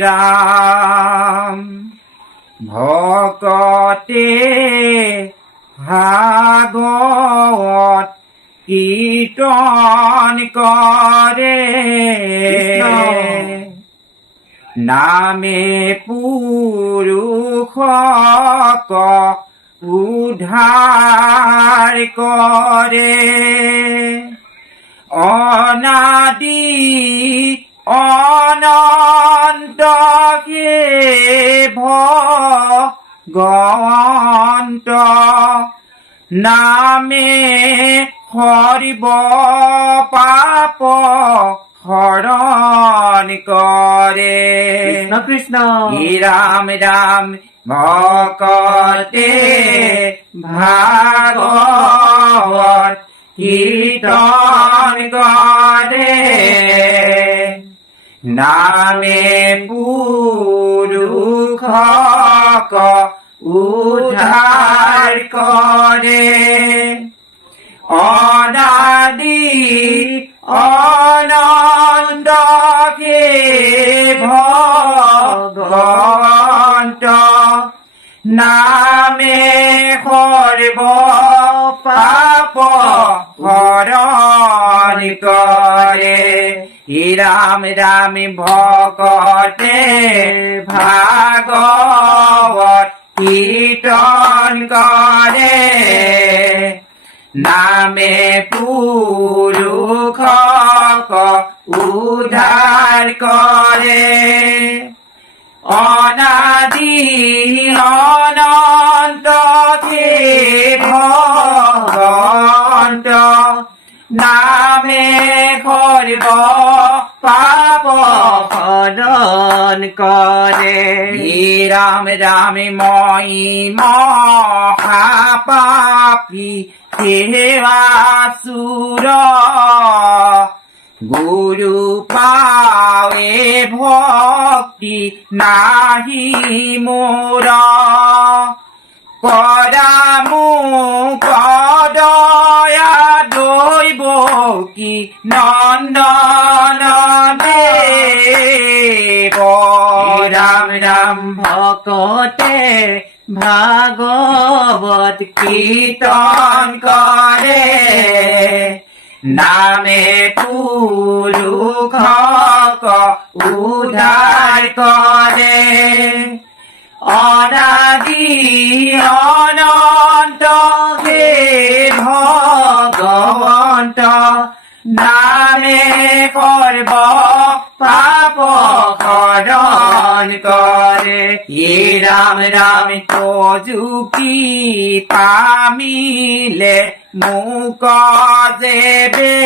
রাম ভকতে ভাগবত কীর্তন করে নামে পুরুষক উদ্ধার করে অনাদি অনন্ত ভগবন্ত নামে হরিব পাপ হরণ করে কৃষ্ণ কৃষ্ণ রাম রাম ভকতে ভাগবত কীর্তন করে নামে পুরুষক উদ্ধার করে অনাদি অনন্ত ভগবন্ত নামে হরিব পাপ হরণ করে রাম রাম ভকতে ভাগবত কীর্তন করে নামে পুরুষক উদ্ধার করে অনাদি অনন্ত ভগবন্ত নামে হরিব পাপ হরণ করে রাম রাম মই মহাপাপী সেবাসুর গুরু পাৱে ভক্তি নাহি মোর পরামু পদয়া দৈব কি নন্দন দেব রাম রাম ভকতে ভাগবত কীর্তন করে নামে পুরুষক উদ্ধার করে অনাদি অনন্ত ভগবন্ত নামে করব পাপ হরণ করে রাম রাম কজুকি পামিলে মুক দেবে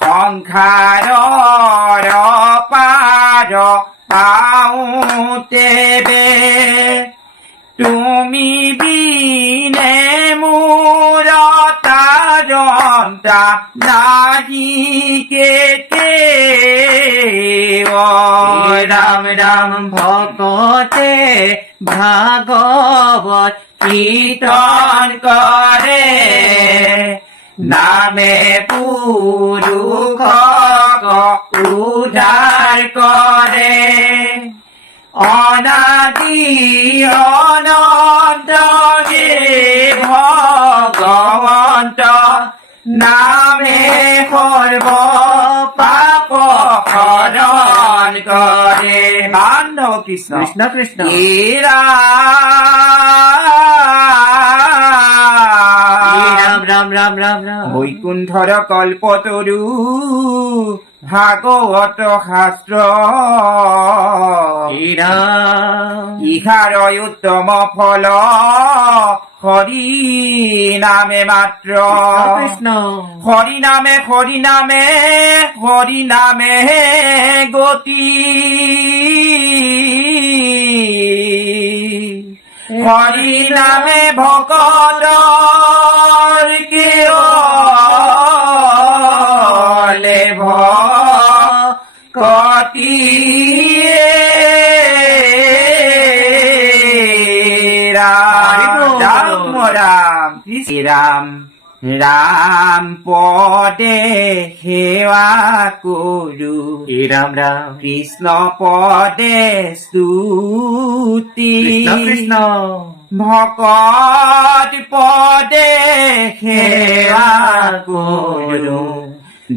সংসার পার পাউতেবে তুমি বিনে মোর তারন্তা নাহি কেতে রাম রাম ভকতে ভাগবত কীর্তন করে নামে পুরুষক উদ্ধার করে অনাদি অনন্ত ভগবন্ত নামে করব পাপ হরণ করে মানব কৃষ্ণ কৃষ্ণ কৃষ্ণ রাম রাম রাম রাম রাম বৈকুণ্ঠর কল্পতরু ভাগবত শাস্ত্র ইহার উত্তম ফল হরি নামে মাত্র কৃষ্ণ হরি নামে হরি নামে হরি নামে গতি হরি নামে ভকত কতি রাম রাম রাম রাম পদে সেৱা কৰো হে রাম রাম কৃষ্ণ পদে স্তুতি কৃষ্ণ কৃষ্ণ ভকত পদে সেৱা কৰো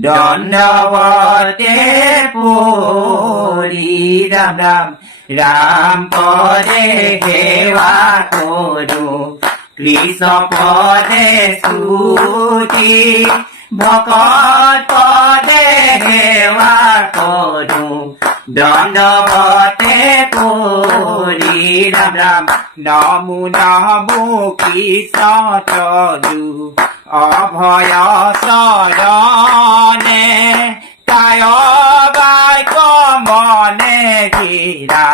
দণ্ডৱতে পৰি ৰাম ৰাম ৰাম পদে সেৱা কৰো কৃষ্ণ পদে স্তুতি ভকত পদে সেৱা কৰো দণ্ডৱতে পৰি ৰাম ৰাম নমো নমো কৃষ্ণ তদু অভয় চৰণে কায় বাক্য মনে গিৰা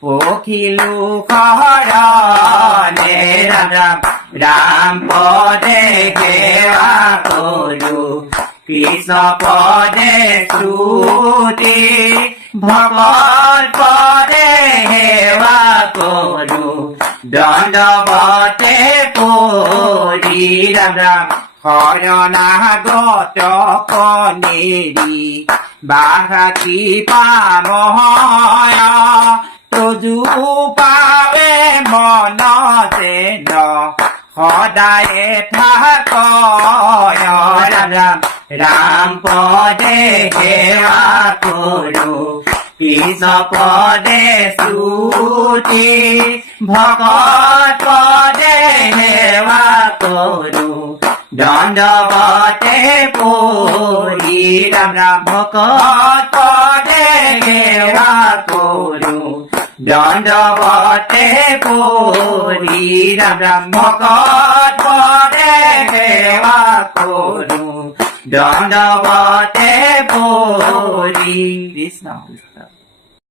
পখিলো শৰণে ৰাম ৰাম ৰাম পদে সেৱা কৰো কৃষ্ণ পদে স্তুতি ভকত পদে সেৱা কৰো দণ্ডৱতে পৰি ৰাম ৰাম শৰণাগত কনেৰি বাহাতি পাময় তজু পাৱে মন যেন সদায়ে থাকয় ৰাম ৰাম ৰাম পদে সেৱা কৰো কৃষ্ণ পদে স্তুতি ভকত পদে সেৱা কৰো দণ্ডৱতে পৰি ৰাম ৰাম ভকত পদে সেৱা কৰো দণ্ডৱতে পৰি ৰাম ৰাম ভকত পদে সেৱা কৰো দণ্ডৱতে পৰি কৃষ্ণ কৃষ্ণ